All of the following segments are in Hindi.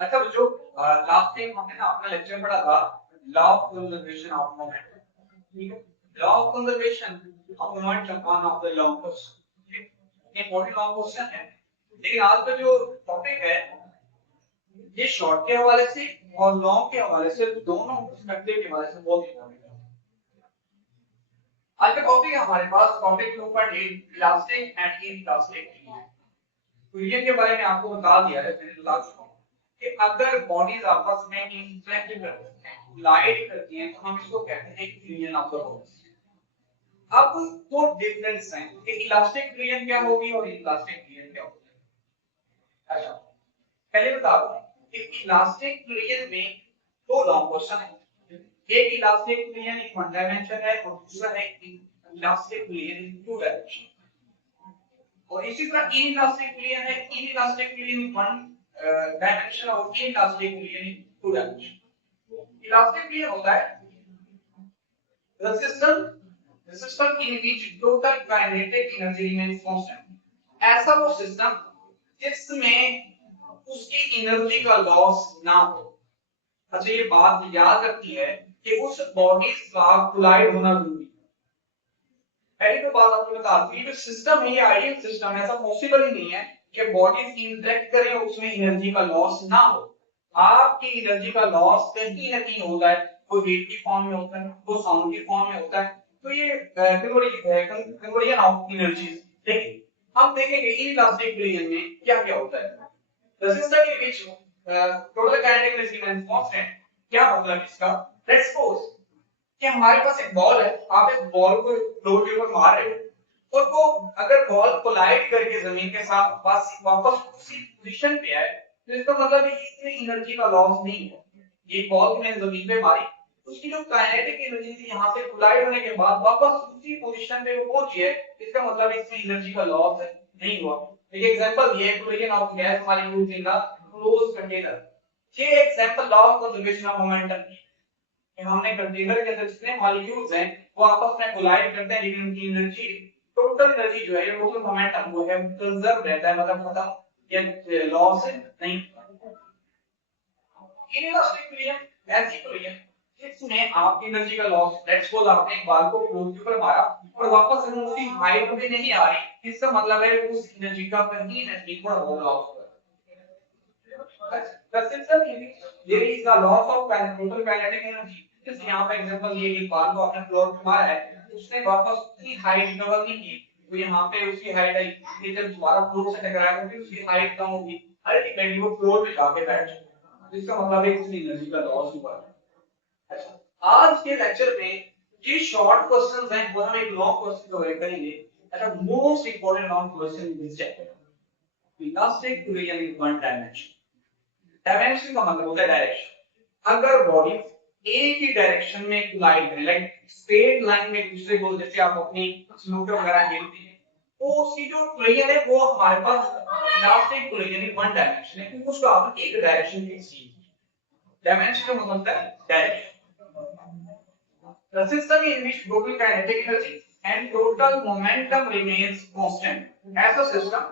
अच्छा जो लास्ट टाइम हमने ना अपना लेक्चर पढ़ा था law of conservation of momentum, ठीक है। Law of conservation of momentum one of the law question, ये इंपॉर्टेंट लॉ क्वेश्चन है। लेकिन आज का जो टॉपिक है ये शॉर्ट के हवाले से और लॉन्ग के हवाले से, दोनों पर्सपेक्टिव के हवाले से बहुत इंपॉर्टेंट है। आज का टॉपिक है हमारे पास topic number 8 elastic and inelastic fluid के बारे में आपको बता दिया है, मैंने बता चुका हूं कि अगर बॉडीज आपस में इंटरेक्ट करती हैं, कोलाइड करती हैं, तो हम इसको कहते हैं फ्यूजन ऑफ द बॉडीज। अब दो डिफरेंस हैं कि इलास्टिक फ्लूइड क्या होगी और इनइलास्टिक फ्लूइड क्या होगी। अच्छा, पहले बता दूं कि इलास्टिक फ्लूइड में दो लॉन्ग क्वेश्चन है। एक elastic fluid in one dimension है और दूसरा है elastic fluid in two dimension. और इसी तरह इनइलास्टिक फ्लूइड है, inelastic fluid in one dimension और inelastic fluid in two dimension. Elastic fluid होता है the system in which total kinetic energy remains constant। ऐसा वो सिस्टम जिसमें उसकी एनर्जी का लॉस ना हो। अच्छा, ये बात याद रखनी है कि उस बॉडीज का कोलाइड होना जरूरी है। पहली तो बात आपको बता दूं, ये जो सिस्टम है ये आइडियल सिस्टम है, ऐसा पॉसिबल ही नहीं है कि बॉडीज इंटरेक्ट करें और उसमें एनर्जी का लॉस ना हो। आपकी एनर्जी का लॉस कहीं ना कहीं होता है, कोई हीट की फॉर्म में होता है, कोई साउंड की फॉर्म में होता है। तो ये कन्वर्जन ऑफ एनर्जीज। लेकिन हम देखेंगे इलास्टिक फ्लूइड में क्या क्या होता है। रेजिस्टर के बीच टोटल काइनेटिक एनर्जी में कांस्टेंट। क्या मतलब इसका? लेट्स सपोज कि हमारे पास एक बॉल है, आप इस बॉल को फ्लोर के ऊपर मार रहे हो और वो अगर बॉल कोलाइड करके जमीन के साथ वापस उसी पोजीशन पे आए, तो इसका मतलब है इसमें एनर्जी का लॉस नहीं है। ये बॉल मैंने जमीन पे मारी, उसकी जो काइनेटिक एनर्जी थी यहाँ से कोलाइड होने के बाद वापस उसी पोजीशन पे वो पहुंची है, इसका मतलब है इसमें एनर्जी का लॉस नहीं हुआ। देखिए एग्जांपल ये collision of gas molecules in the closed container. ये example law of conservation of momentum हमने कंटेनर के अंदर जितने मॉलिक्यूल्स हैं वो आपस में कोलाइड करते हैं, लेकिन उनकी एनर्जी, टोटल एनर्जी जो है, टोटल मोमेंटम वो है कंजर्व रहता है, मतलब खत्म या लॉस नहीं। इनइलास्टिक फ्लूइड ऐसी फ्लूइड जिसमें आपकी एनर्जी का लॉस, लेट्स सपोज आपने एक बाल को फ्लोर के ऊपर मारा और वापस अगर उसी हाइट पे नहीं आ रही, इसका मतलब है उस एनर्जी का कहीं ना कहीं थोड़ा बहुत लॉस हुआ है। The system there is the loss of total kinetic energy। जैसे यहाँ पे एग्जांपल ये एक बाल को आपने फ्लोर पे मारा है, उसने वापस उसकी हाइट डबल नहीं की, तो यहाँ पे उसकी हाइट आई, ये जब दोबारा फ्लोर से टकराया तो फिर उसकी हाइट कम होगी, अल्टीमेटली वो फ्लोर पे जाके बैठ जाएगा, जिसका मतलब है इसकी एनर्जी का लॉस हुआ है। अच्छा, आज के लेक्चर में ये शॉर्ट क्वेश्चंस हैं वो हम एक लॉन्ग क्वेश्चन कवर करेंगे। अच्छा, most important long question in this chapter, elastic fluid in one dimension. Dimension का मतलब होता है डायरेक्शन। अगर बॉडी एक ही डायरेक्शन में कोलाइड करे, लाइक स्ट्रेट लाइन में एक दूसरे को, जैसे आप अपनी स्नूकर वगैरह खेलते हैं, तो उसकी जो फ्लूइड है वो हमारे पास इलास्टिक फ्लूइड यानी वन डायमेंशन है, क्योंकि उसका आपने एक डायरेक्शन फिक्स की। डायमेंशन का मतलब होता है direction. The system in which total kinetic energy and total momentum remains constant। ऐसा सिस्टम,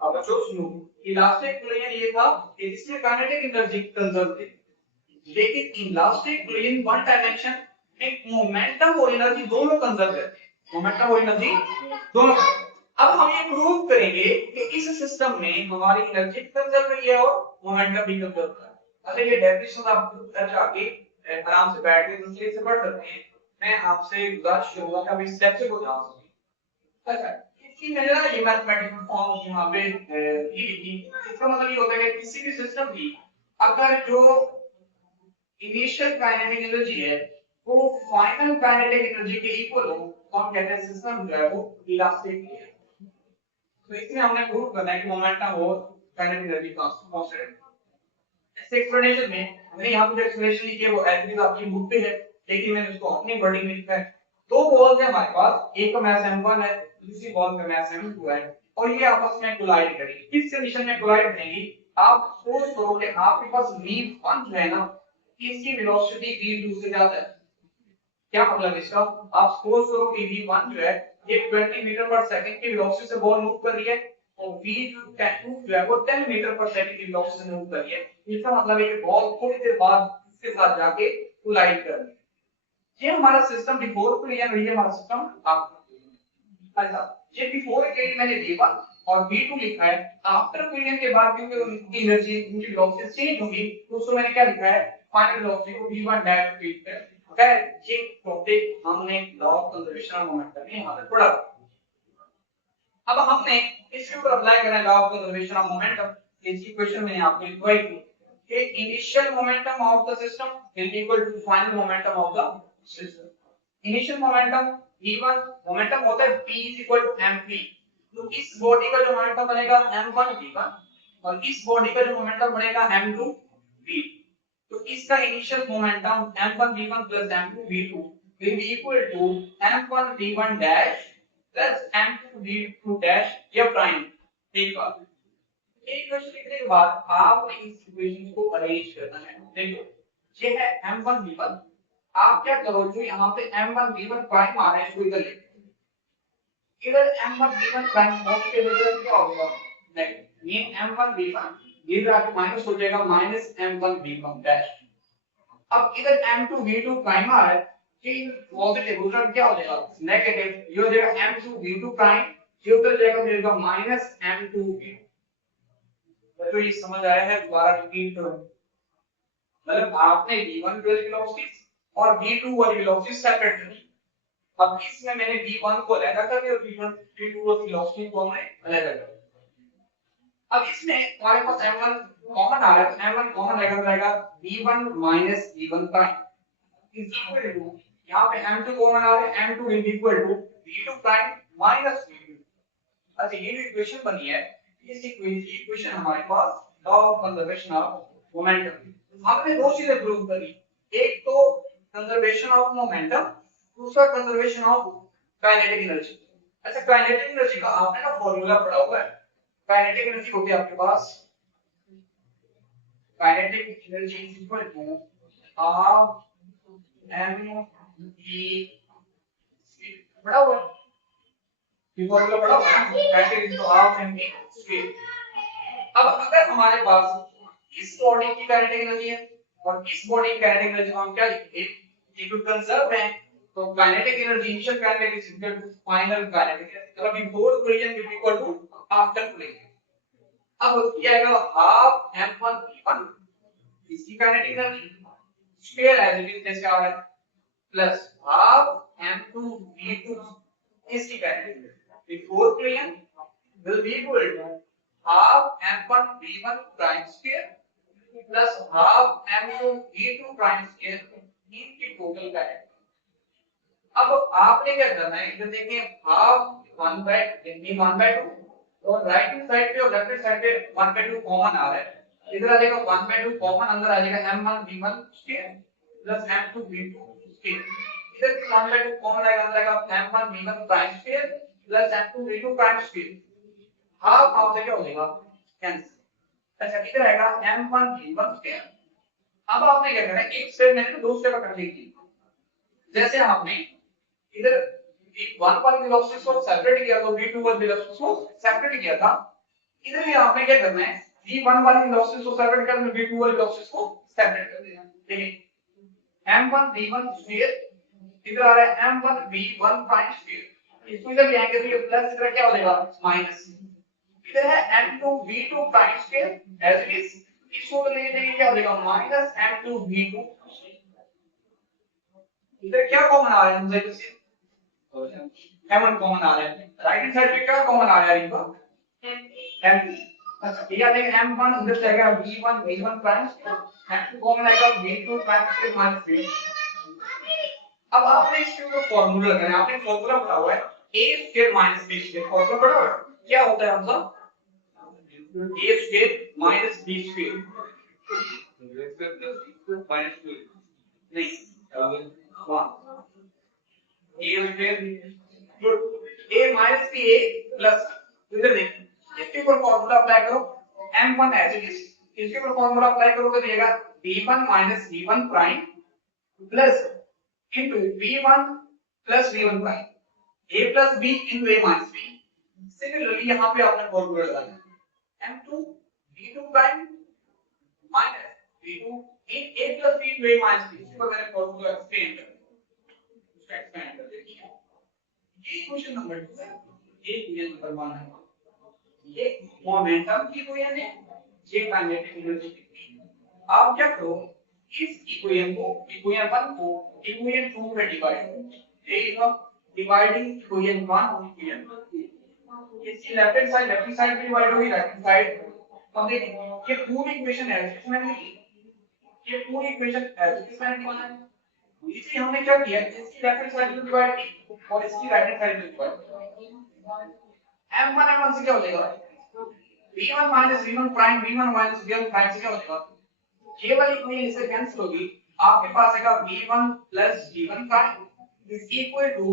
अब बच्चों सुनो, इलास्टिक फ्लूइड ये था कि इसमें काइनेटिक एनर्जी कंजर्व थी, लेकिन इलास्टिक फ्लूइड वन डायमेंशन में मोमेंटम और एनर्जी दोनों कंजर्व रहते हैं, मोमेंटम और एनर्जी दोनों। अब हम ये प्रूव करेंगे कि इस सिस्टम में हमारी एनर्जी कंजर्व रही है और मोमेंटम भी कंजर्व है। अच्छा, ये डेफिनेशन आप घर जाके आराम से बैठ के दूसरे से पढ़ सकते हैं। मैं आपसे गुजारिश करूंगा कि आप इस लेक्चर को ध्यान से सुनिए। अच्छा, इसकी मैंने ना ये मैथमेटिकल फॉर्म यहाँ पे ये लिखी। इसका मतलब ये होता है कि किसी भी सिस्टम की अगर जो इनिशियल काइनेटिक एनर्जी है वो फाइनल काइनेटिक एनर्जी के इक्वल हो, तो हम कहते हैं सिस्टम जो है वो इलास्टिक है। तो इसमें हमने प्रूव करना है कि मोमेंटम और काइनेटिक एनर्जी कांस्टेंट है। इस एक्सप्लेनेशन में मैंने यहाँ पे जो एक्सप्लेनेशन लिखी है वो एज इट आपकी बुक पे है, लेकिन मैंने उसको अपनी वर्डिंग में लिखा है। दो बॉल्स है हमारे पास, एक का मास m1 है, दूसरी बॉल का मास m2 है, और ये आपस में कोलाइड करेंगी। किस कंडीशन में कोलाइड करेंगी? आप सपोज करो कि आपके पास v1 जो है ना, इसकी वेलोसिटी v2 से ज्यादा है। क्या मतलब इसका? आप सपोज करो कि v1 जो है ये 20 मीटर पर सेकंड की वेलोसिटी से बॉल मूव कर रही है, और V2 जो है वो 10 मीटर पर सेकंड की वेलोसिटी से मूव कर रही है। इसका मतलब है कि बॉल थोड़ी देर बाद इसके साथ जाके कोलाइड कर रही है। ये हमारा सिस्टम बिफोर कोलिजन, ये हमारा सिस्टम आफ्टर। अच्छा, ये बिफोर के लिए मैंने V1 और V2 लिखा है। आफ्टर कोलिजन के बाद क्योंकि उनकी एनर्जी, उनकी वेलोसिटी चेंज होगी, तो उसको मैंने क्या लिखा है, फाइनल वेलोसिटी को V1 डैश फीट है। खैर ये टॉपिक हमने law of conservation of momentum में यहाँ पे पढ़ा। अब हमने इसके ऊपर अप्लाई करना है law of conservation of momentum. इसकी क्वेश्चन मैंने आपको लिखवाई थी कि initial momentum of the system will be equal to final momentum of the system. Initial momentum v1 momentum होता है p is equal to mp। तो इस बॉडी का जो मोमेंटम बनेगा m1 v1 और इस बॉडी का जो मोमेंटम बनेगा m2 v। तो इसका initial momentum m1 v1 plus m2 v2 will be equal to m1 v1 dash plus m2 v2 dash या प्राइम। ठीक बात। एक क्वेश्चन लिखने के बाद आपने इस इक्वेशन को अरेंज करना है। देखो ये है m1 v1, आप क्या करो, जो यहाँ पे m1 v1 प्राइम आ रहा है इसको इधर लिखो। इधर m1 v1 प्राइम मॉड के रिजल्ट क्या होगा, नेगेटिव। ये m1 v1 ये जाके माइनस हो जाएगा माइनस m1 v1 डैश। अब इधर m2 v2 प्राइम आ रहा है, कि पॉजिटिव रिजल्ट क्या हो जाएगा, नेगेटिव। ये हो जाएगा m2 v2 प्राइम, ये उधर जाएगा मिलेगा माइनस m2 v2। तो ये समझ आया है, दोबारा रिपीट करो। मतलब आपने v1 वाली वेलोसिटी और v2 वाली वेलोसिटी सेपरेट करनी। अब इसमें मैंने v1 को अलग कर दिया और v2 वाली वेलोसिटी को हमने अलग कर दिया। अब इसमें हमारे पास m1 कॉमन आ रहा है, m1 कॉमन लेकर जाएगा v1 minus v1 prime is equal to, यहाँ पे m2 कॉमन आ रहा है, m2 will be equal to v2 prime minus v2। अच्छा ये जो इक्वेशन बनी है, इस इक्वेशन हमारे पास law of conservation of momentum. हमने दो चीजें प्रूव करी, एक तो कंजर्वेशन ऑफ मोमेंटम, दूसरा कंजर्वेशन ऑफ काइनेटिक एनर्जी। अच्छा काइनेटिक एनर्जी का आपने ना फॉर्मूला पढ़ा हुआ है। काइनेटिक एनर्जी होती है आपके पास, kinetic energy is equal to half m e पढ़ा हुआ है, ये फॉर्मूला पढ़ा हुआ है ना, kinetic is half m e square. अब अगर हमारे पास इस बॉडी की काइनेटिक एनर्जी है और इस बॉडी की काइनेटिक एनर्जी को हम क्या लिखेंगे, ये तो कंजर्व है, तो kinetic energy initial kinetic is equal to final kinetic energy. मतलब before collision will be equal to after collision. अब क्या आएगा, हाफ m1 v1 इसकी kinetic energy square as it is जैसे आ रहा है, प्लस हाफ m2 v2 इसकी kinetic energy before collision will be equal to half m1 v1 prime square plus half m2 v2 prime square इनकी टोटल काइनेटिक। अब आपने क्या करना है, इधर देखिए हाफ 1 बाय 2 और राइट हैंड साइड पे और लेफ्ट हैंड साइड पे 1 बाय 2 कॉमन आ रहा है, इधर आ जाएगा 1 बाय 2 कॉमन, अंदर आ जाएगा m1 v1 square plus m2 v2 square. इधर 1 बाय 2 कॉमन आएगा, अंदर आएगा m1 v1 prime square plus m2 v2 prime square. Half half से क्या हो जाएगा, कैंसिल। अच्छा इधर आएगा m1 v1 स्क्वायर। अब आपने क्या करना है, एक स्टेप मैंने दो स्टेप कर ली थी। जैसे आपने इधर v1 वाली वेलोसिटी को सेपरेट किया तो v2 वाली वेलोसिटी को सेपरेट किया था, इधर भी आपने क्या करना है, v1 वाली वेलोसिटी को सेपरेट करना है, v2 वाली वेलोसिटी को सेपरेट कर देना। देखिए m1 v1 स्क्वायर, इधर आ रहा है m1 v1 प्राइम स्क्वायर, इसको इधर ले आएंगे तो ये प्लस, इधर क्या हो जाएगा माइनस। इधर है m2 v2 prime square as it is, इसको तो लेके क्या हो जाएगा माइनस m2 v2। इधर क्या कॉमन आ रहा है, मुझे कुछ m1 कॉमन आ रहा है, राइट हैंड साइड पे क्या कॉमन आ रहा है इनका m। अच्छा ये आ जाएगा m1, इधर जाएगा v1 v1 prime, m2 common आएगा v2 prime square minus v। अब आपने इसके ऊपर फार्मूला लगाना है, आपने फार्मूला पढ़ा हुआ है a square minus b square, formula पढ़ा हुआ है, क्या होता है मतलब a square minus b square minus 2 नहीं 1 a square good a minus b a plus, इधर देखिए इसके ऊपर फार्मूला अप्लाई करो m1 एज इट इज, इसके ऊपर फार्मूला अप्लाई करो तो देगा v1 minus v1 prime plus into v1 plus v1 prime, a plus b into a minus b, similarly यहाँ पे आपने फॉर्मूला लगाना है m2 b2 prime minus b2 in a plus b to a minus b, इसको मैंने फॉर्मूला एक्सपेंड कर दिया, उसको एक्सपेंड कर दिया। ये क्वेश्चन नंबर 2 है, ये क्वेश्चन नंबर 1 है। ये मोमेंटम की इक्वेशन है, ये काइनेटिक एनर्जी की इक्वेशन। आप क्या करो, इस इक्वेशन को इक्वेशन 1 को इक्वेशन 2 में डिवाइड करो। ये डिवाइडिंग इक्वेशन 1 और इक्वेशन 2, इसकी लेफ्ट हैंड साइड पे डिवाइड होगी, राइट हैंड साइड। अब देखिए ये पूरी इक्वेशन है जिसमें लिखी, ये पूरी इक्वेशन है जिसमें लिखा है, इसे हमने क्या किया, इसकी लेफ्ट हैंड साइड पे डिवाइड की और इसकी राइट हैंड साइड पे डिवाइड की। m1 m1 से क्या हो जाएगा, v1 minus v1 prime v1 minus v1 prime से क्या हो जाएगा, ये वाली इक्वेशन इससे कैंसिल होगी, आपके पास आएगा v1 plus v1 prime is equal to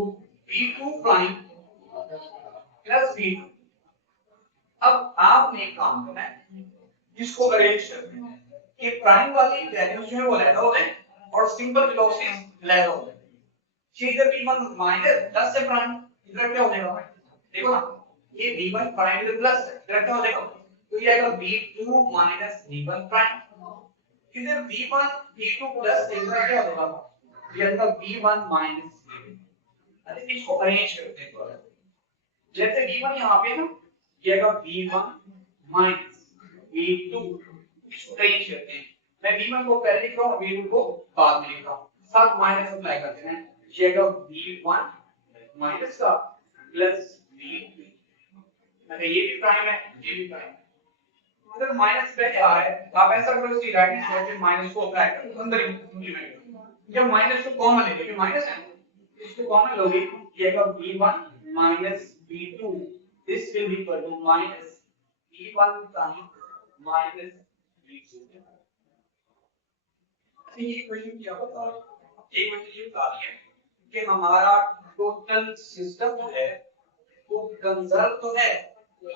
v2 prime plus v2। अब आपने एक काम करना है, इसको अरेंज करना है, ये प्राइम वाली वैल्यूज जो है वो लेना होते हैं और सिंपल वेलोसिटी लेना होते हैं। ये इधर v1 माइनस 10 से प्राइम, इधर क्या हो जाएगा, देखो ना, ये v1 प्राइम इधर प्लस है, इधर क्या हो जाएगा, तो ये आएगा v2 माइनस v1 प्राइम, इधर v1 v2 प्लस इधर क्या हो जाएगा, ये आएगा v1 माइनस v2। अरे इसको अरेंज करते हैं, जैसे v1 यहाँ पे ना, ये आएगा v1 माइनस v2, इसको अरेंज करते हैं। मैं v1 को पहले लिख रहा हूँ, v2 को बाद में लिख रहा हूँ, साथ माइनस अप्लाई करते हैं, ये आएगा v1 माइनस का प्लस v2, मैंने ये भी प्राइम है, ये भी प्राइम है, अगर माइनस पहले आ रहा है तो आप ऐसा करो, इसकी राइट हैंड साइड पे माइनस को अप्लाई करो, अंदर इंप्लीमेंट करो। जब माइनस को कॉमन ले लो, माइनस है इसको कॉमन लोगे, ये आएगा v1 minus v2, this will be equal to minus v1 prime minus v2। ये क्वेश्चन क्या बता रहा है, एक क्वेश्चन ये बता रही है कि हमारा टोटल सिस्टम जो है वो कंजर्व तो है,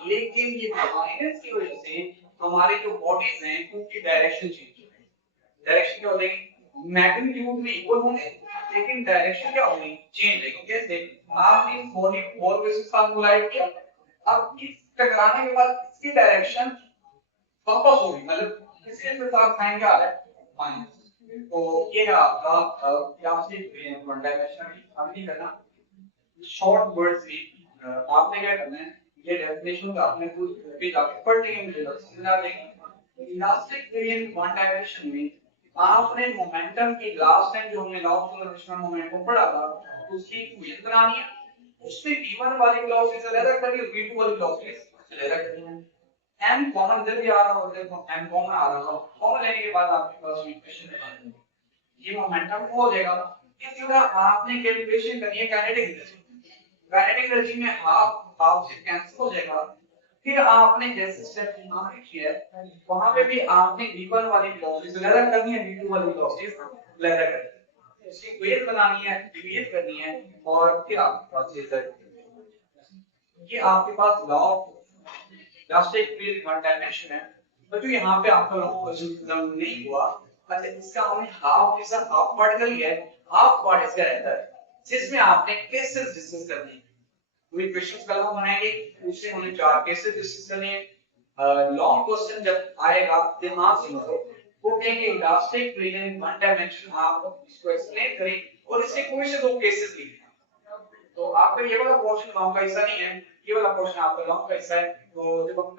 लेकिन ये माइनस की वजह से हमारे जो बॉडीज हैं उनकी डायरेक्शन चेंज हो गई। डायरेक्शन क्या हो जाएगी, मैग्नीट्यूड में इक्वल होंगे लेकिन डायरेक्शन क्या होगी, चेंज होगी। कैसे, आपने बॉडी फोर बेसिस फार्मूला किया, अब इस टकराने के बाद इसकी डायरेक्शन वापस होगी, मतलब इसके साथ साइन क्या आ रहा है, माइनस। तो ये है आपका यहाँ वन डायमेंशन अब नहीं करना, शॉर्ट वर्ड्स में आपने क्या करना है, ये डेफिनेशन का आपने खुद भी जाके पढ़ लेंगे, मुझे समझा देंगे। इलास्टिक वेरिएंट वन डायमेंशन में आपने मोमेंटम की लास्ट टाइम जो हमने लॉ ऑफ कंजर्वेशन मोमेंटम पढ़ा था उसकी इक्वेशन बनानी है, उसमें v1 वाली वेलोसिटी से लेकर करनी है, v2 वाली वेलोसिटी से लेकर करनी है। m कॉमन इधर भी आ रहा होता है, m कॉमन आ रहा है, कॉमन लेने के बाद आपके पास इक्वेशन है, ये मोमेंटम हो जाएगा। इसी तरह आपने कैलकुलेशन करनी है काइनेटिक एनर्जी, काइनेटिक एनर्जी में हाफ हाफ से कैंसिल हो जाएगा। फिर आपने जैसे स्टेप यहाँ पे किया है वहां पे भी आपने v1 वाली वेलोसिटी लेना करनी है, v2 वाली वेलोसिटी लेना करनी है, इसकी इक्वेशन बनानी है, डिवीजन करनी है और फिर आपके पास रिजल्ट। ये आपके पास law of elastic field one dimension है। तो जो यहाँ पे आपका लॉ क्वेश्चन नहीं हुआ, अच्छा इसका हमने हाफ जैसा हाफ पार्ट कर लिया है, हाफ पार्ट इसका रहता है जिसमें आपने केसेस डिस्कस करने हैं। वी क्वेश्चंस कल हम बनाएंगे, उससे हमने चार केसेस डिस्कस करने हैं। लॉन्ग क्वेश्चन जब आएगा दिमाग से करो, वो कहेंगे इलास्टिक रीजन वन डायमेंशन, आप इसको एक्सप्लेन करें और इसके कोई से दो केसेस लिखें। तो आपका ये वाला पोर्शन लॉन्ग का हिस्सा नहीं है, ये वाला पोर्शन आपका लॉन्ग का हिस्सा है। तो जब हम